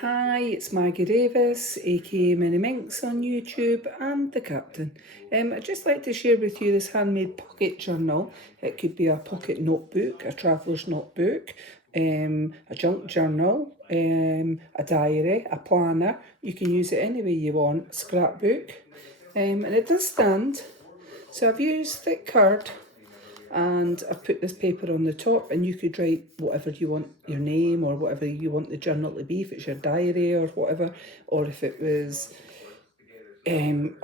Hi, it's Maggie Davis, aka Mini Minx on YouTube, and the Captain. I'd just like to share with you this handmade pocket journal. It could be a pocket notebook, a traveller's notebook, a junk journal, a diary, a planner. You can use it any way you want, scrapbook. And it does stand. So I've used thick card and I've put this paper on the top, and you could write whatever you want, your name or whatever you want the journal to be, if it's your diary or whatever, or if it was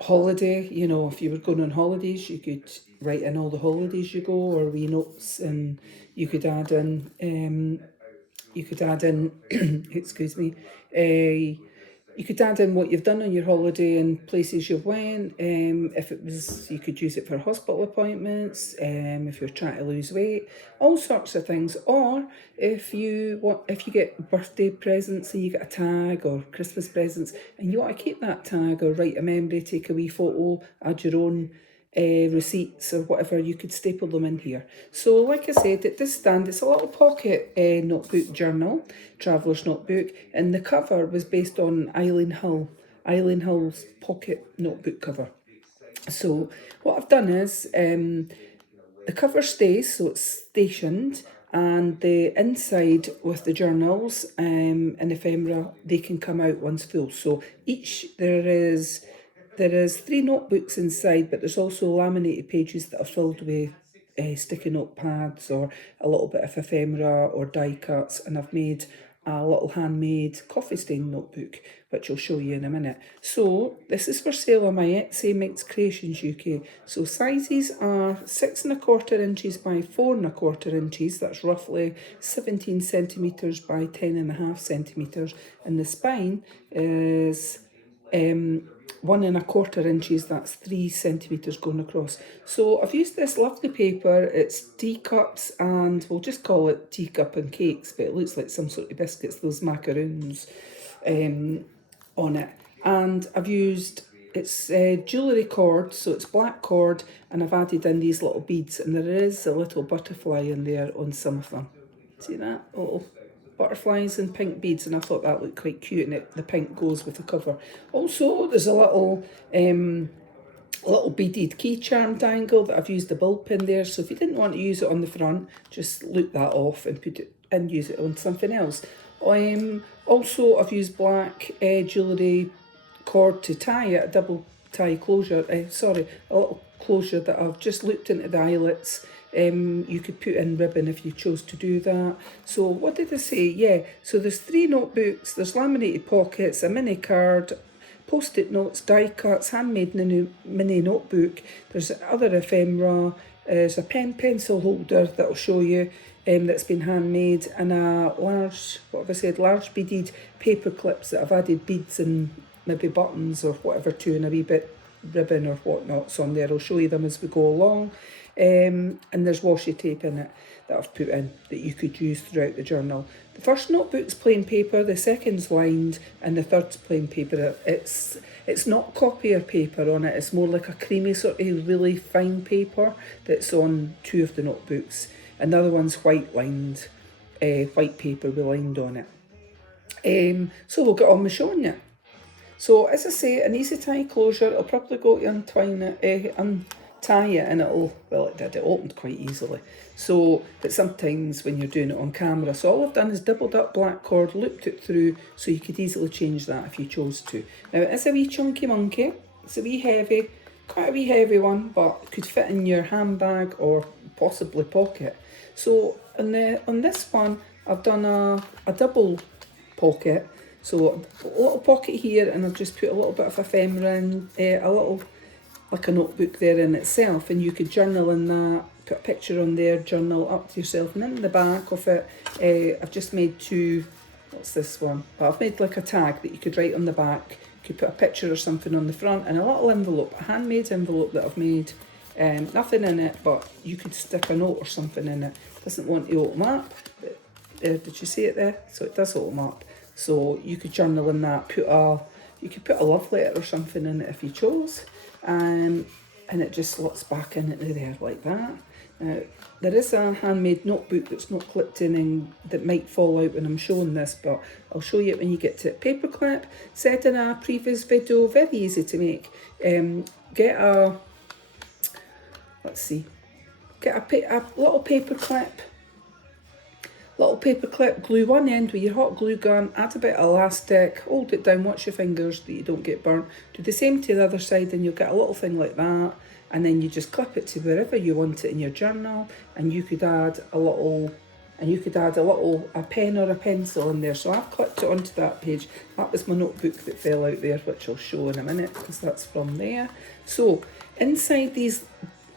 holiday, you know, if you were going on holidays, you could write in all the holidays you go, or wee notes, and you could add in excuse me, you could add in what you've done on your holiday and places you've went. If it was, you could use it for hospital appointments. If you're trying to lose weight, all sorts of things. Or if you get birthday presents and you get a tag, or Christmas presents and you want to keep that tag or write a memory, take a wee photo, add your own receipts or whatever, you could staple them in here. So like I said, it does stand. It's a little pocket notebook journal, traveller's notebook, and the cover was based on Eileen Hill's pocket notebook cover. So what I've done is the cover stays, so it's stationed, and the inside with the journals and ephemera, they can come out once full. So there is 3 notebooks inside, but there's also laminated pages that are filled with sticky note pads or a little bit of ephemera or die cuts, and I've made a little handmade coffee stain notebook, which I'll show you in a minute. So this is for sale on my Etsy, MinxCreationsUK. So sizes are 6 1/4 inches by 4 1/4 inches. That's roughly 17 centimetres by 10.5 centimetres. And the spine is 1 1/4 inches, that's 3 centimetres going across. So I've used this lovely paper. It's teacups, and we'll just call it teacup and cakes, but it looks like some sort of biscuits, those macaroons on it. And I've used, it's jewellery cord, so it's black cord, and I've added in these little beads, and there is a little butterfly in there on some of them. See that? Little butterflies and pink beads, and I thought that looked quite cute, and the pink goes with the cover. Also, there's a little beaded key charm dangle that I've used the bulb pin there, so if you didn't want to use it on the front, just loop that off and put it and use it on something else. Also, I've used black jewellery cord to tie it, a double tie closure, a little closure that I've just looped into the eyelets. You could put in ribbon if you chose to do that. So what did I say? Yeah, so there's 3 notebooks, there's laminated pockets, a mini card, post-it notes, die cuts, handmade mini notebook. There's other ephemera. There's a pencil holder that I'll show you that's been handmade, and a large beaded paper clips that I've added beads and maybe buttons or whatever to, and a wee bit ribbon or whatnot's on there. I'll show you them as we go along. And there's washi tape in it that I've put in that you could use throughout the journal. The first notebook's plain paper, the second's lined, and the third's plain paper. It's not copier paper on it, it's more like a creamy sort of really fine paper that's on 2 of the notebooks. And the other one's white lined, white paper with lined on it. So we'll get on with showing you. So as I say, an easy tie closure. It'll probably go to untie it, and it opened quite easily. So, but sometimes when you're doing it on camera, so all I've done is doubled up black cord, looped it through, so you could easily change that if you chose to. Now it is a wee chunky monkey. It's a wee heavy, quite a wee heavy one, but it could fit in your handbag or possibly pocket. So on this one, I've done a double pocket. So a little pocket here, and I've just put a little bit of ephemera in, a little, like a notebook there in itself, and you could journal in that, put a picture on there, journal up to yourself. And in the back of it, I've just made 2, what's this one? But I've made like a tag that you could write on the back. You could put a picture or something on the front, and a little envelope, a handmade envelope that I've made. Nothing in it, but you could stick a note or something in it. It doesn't want to open up. Did you see it there? So it does open up. So you could journal in that, you could put a love letter or something in it if you chose, and it just slots back into there like that. There is a handmade notebook that's not clipped in and that might fall out when I'm showing this, but I'll show you it when you get to it. Paperclip, said in a previous video, very easy to make. Get a, let's see, get a little paperclip, glue one end with your hot glue gun, add a bit of elastic, hold it down, watch your fingers that you don't get burnt. Do the same to the other side and you'll get a little thing like that. And then you just clip it to wherever you want it in your journal, and you could add a pen or a pencil in there. So I've clipped it onto that page. That was my notebook that fell out there, which I'll show in a minute because that's from there. So inside these,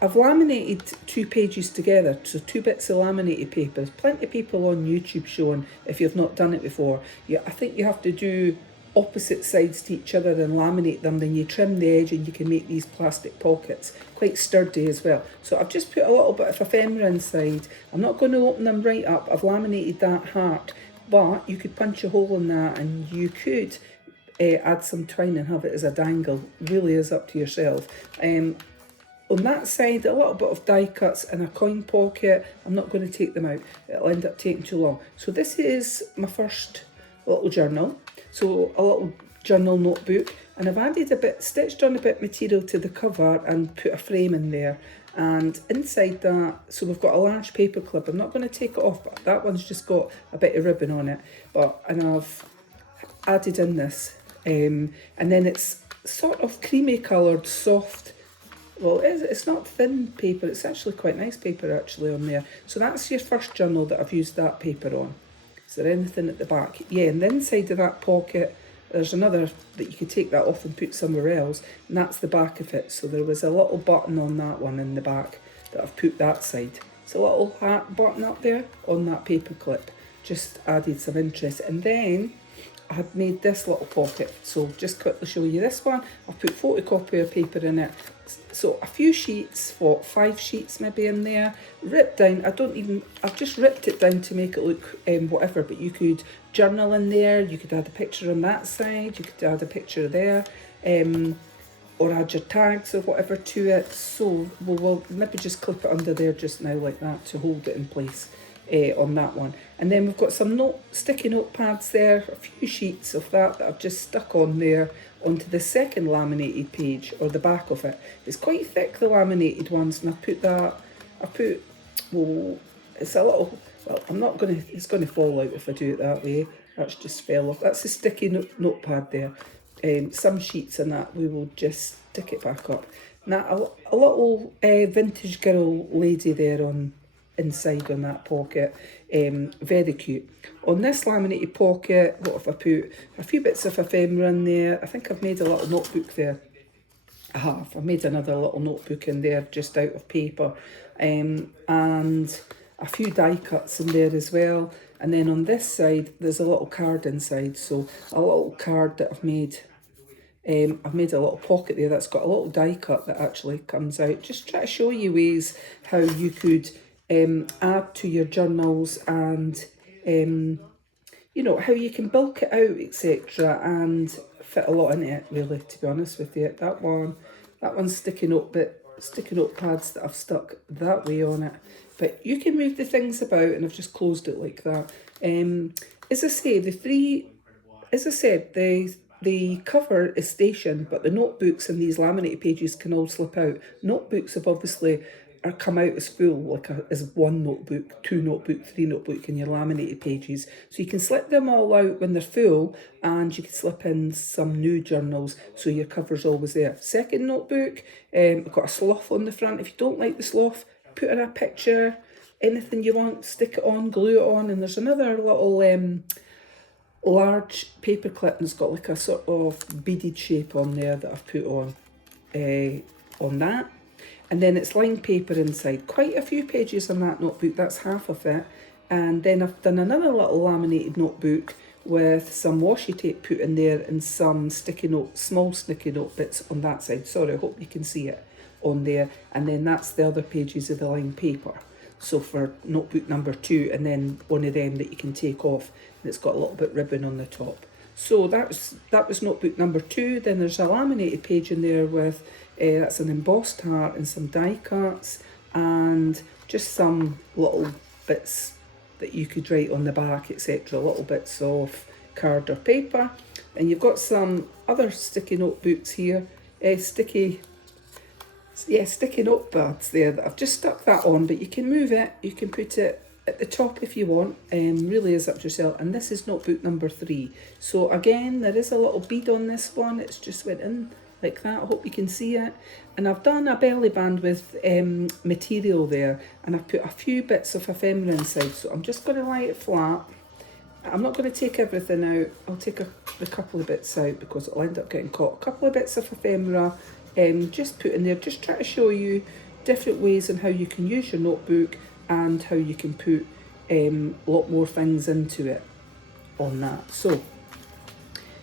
I've laminated 2 pages together, so 2 bits of laminated paper. There's plenty of people on YouTube showing, if you've not done it before. I think you have to do opposite sides to each other and laminate them, then you trim the edge and you can make these plastic pockets, quite sturdy as well. So I've just put a little bit of ephemera inside. I'm not going to open them right up. I've laminated that heart, but you could punch a hole in that and you could add some twine and have it as a dangle. Really is up to yourself. On that side, a little bit of die cuts and a coin pocket. I'm not going to take them out. It'll end up taking too long. So this is my first little journal. So a little journal notebook, and I've added a bit, stitched on a bit of material to the cover and put a frame in there. And inside that, so we've got a large paper clip. I'm not going to take it off, but that one's just got a bit of ribbon on it. And I've added in this, and then it's sort of creamy coloured, soft. Well, it's not thin paper. It's actually quite nice paper actually on there. So that's your first journal that I've used that paper on. Is there anything at the back? Yeah, and the inside of that pocket, there's another that you could take that off and put somewhere else, and that's the back of it. So there was a little button on that one in the back that I've put that side. It's a little heart button up there on that paper clip. Just added some interest. And then I had made this little pocket. So just quickly show you this one. I've put photocopier paper in it. So a few sheets, 5 sheets maybe in there, ripped down. I've just ripped it down to make it look whatever, but you could journal in there, you could add a picture on that side, you could add a picture there, or add your tags or whatever to it. So we'll maybe just clip it under there just now like that to hold it in place on that one. And then we've got some sticky notepads there, a few sheets of that I've just stuck on there onto the second laminated page, or the back of it. It's quite thick, the laminated ones, and it's a little, well, it's going to fall out if I do it that way. That's just fell off. That's a sticky notepad there. Some sheets in that, we will just stick it back up. Now, a little vintage girl lady there on inside on that pocket, very cute. On this laminated pocket, what have I put? A few bits of ephemera in there. I think I've made a little notebook there. I've made another little notebook in there just out of paper, and a few die cuts in there as well. And then on this side there's a little card inside, so a little card that I've made a little pocket there that's got a little die cut that actually comes out. Just try to show you ways how you could add to your journals, and you know, how you can bulk it out, etc., and fit a lot in it, really, to be honest with you. That one's sticky notepads that I've stuck that way on it. But you can move the things about, and I've just closed it like that. As I said, the cover is stationed, but the notebooks and these laminated pages can all slip out. Notebooks have obviously come out as full, as 1 notebook, 2 notebook, 3 notebook in your laminated pages. So you can slip them all out when they're full, and you can slip in some new journals, so your cover's always there. Second notebook, I've got a sloth on the front. If you don't like the sloth, put in a picture, anything you want, stick it on, glue it on. And there's another little large paper clip, and it's got like a sort of beaded shape on there that I've put on that. And then it's lined paper inside. Quite a few pages on that notebook, that's half of it. And then I've done another little laminated notebook with some washi tape put in there and some small sticky note bits on that side. Sorry, I hope you can see it on there. And then that's the other pages of the lined paper. So for notebook number 2, and then one of them that you can take off, and it's got a little bit ribbon on the top. So that was notebook number 2. Then there's a laminated page in there with that's an embossed heart and some die cuts, and just some little bits that you could write on the back, etc. Little bits of card or paper. And you've got some other sticky notebooks here, sticky notepads there that I've just stuck that on, but you can move it, you can put it at the top if you want, really is up to yourself. And this is notebook number 3. So again, there is a little bead on this one, it's just went in like that, I hope you can see it. And I've done a belly band with material there, and I've put a few bits of ephemera inside, so I'm just going to lie it flat. I'm not going to take everything out, I'll take a couple of bits out because it'll end up getting caught. A couple of bits of ephemera, just put in there, just try to show you different ways on how you can use your notebook and how you can put a lot more things into it on that. So,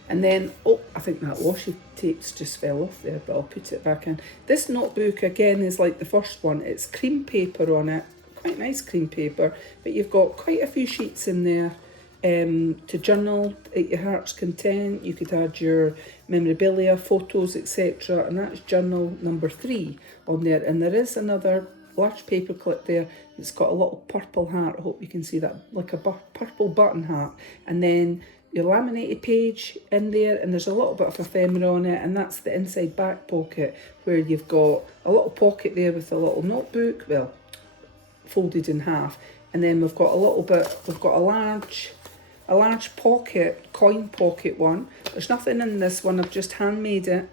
and then, oh, I think that washi tape's just fell off there, but I'll put it back in. This notebook, again, is like the first one. It's cream paper on it, quite nice cream paper, but you've got quite a few sheets in there to journal at your heart's content. You could add your memorabilia, photos, etc. And that's journal number 3 on there. And there is another large paper clip there. It's got a little purple hat. I hope you can see that, like a purple button hat. And then your laminated page in there, and there's a little bit of ephemera on it, and that's the inside back pocket where you've got a little pocket there with a little notebook, well, folded in half. And then we've got a little bit, we've got a large pocket, coin pocket one. There's nothing in this one, I've just handmade it,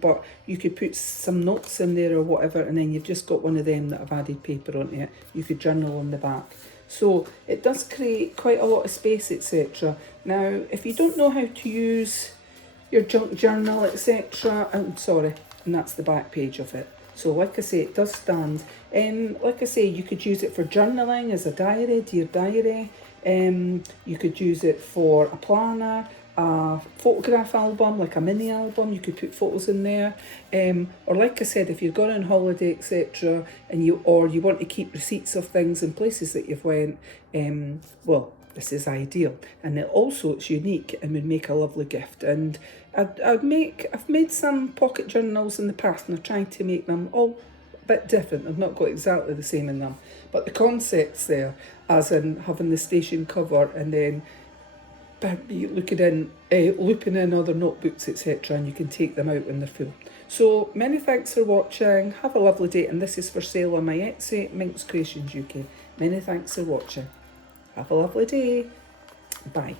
but you could put some notes in there or whatever, and then you've just got one of them that I've added paper onto it. You could journal on the back. So it does create quite a lot of space, etc. Now, if you don't know how to use your junk journal, etc., I'm sorry, and that's the back page of it. So like I say, it does stand. Like I say, you could use it for journaling as a diary, dear diary. You could use it for a planner, a photograph album, like a mini album. You could put photos in there. Or like I said, if you're going on holiday, etc., and you want to keep receipts of things in places that you've went, well, this is ideal. And it's unique and would make a lovely gift. And I've made some pocket journals in the past, and I'm trying to make them all a bit different. I've not got exactly the same in them, but the concept's there, as in having the station cover and then looping in other notebooks, etc., and you can take them out when they're full. So many thanks for watching. Have a lovely day, and this is for sale on my Etsy, MinxCreationsUK. Many thanks for watching. Have a lovely day. Bye.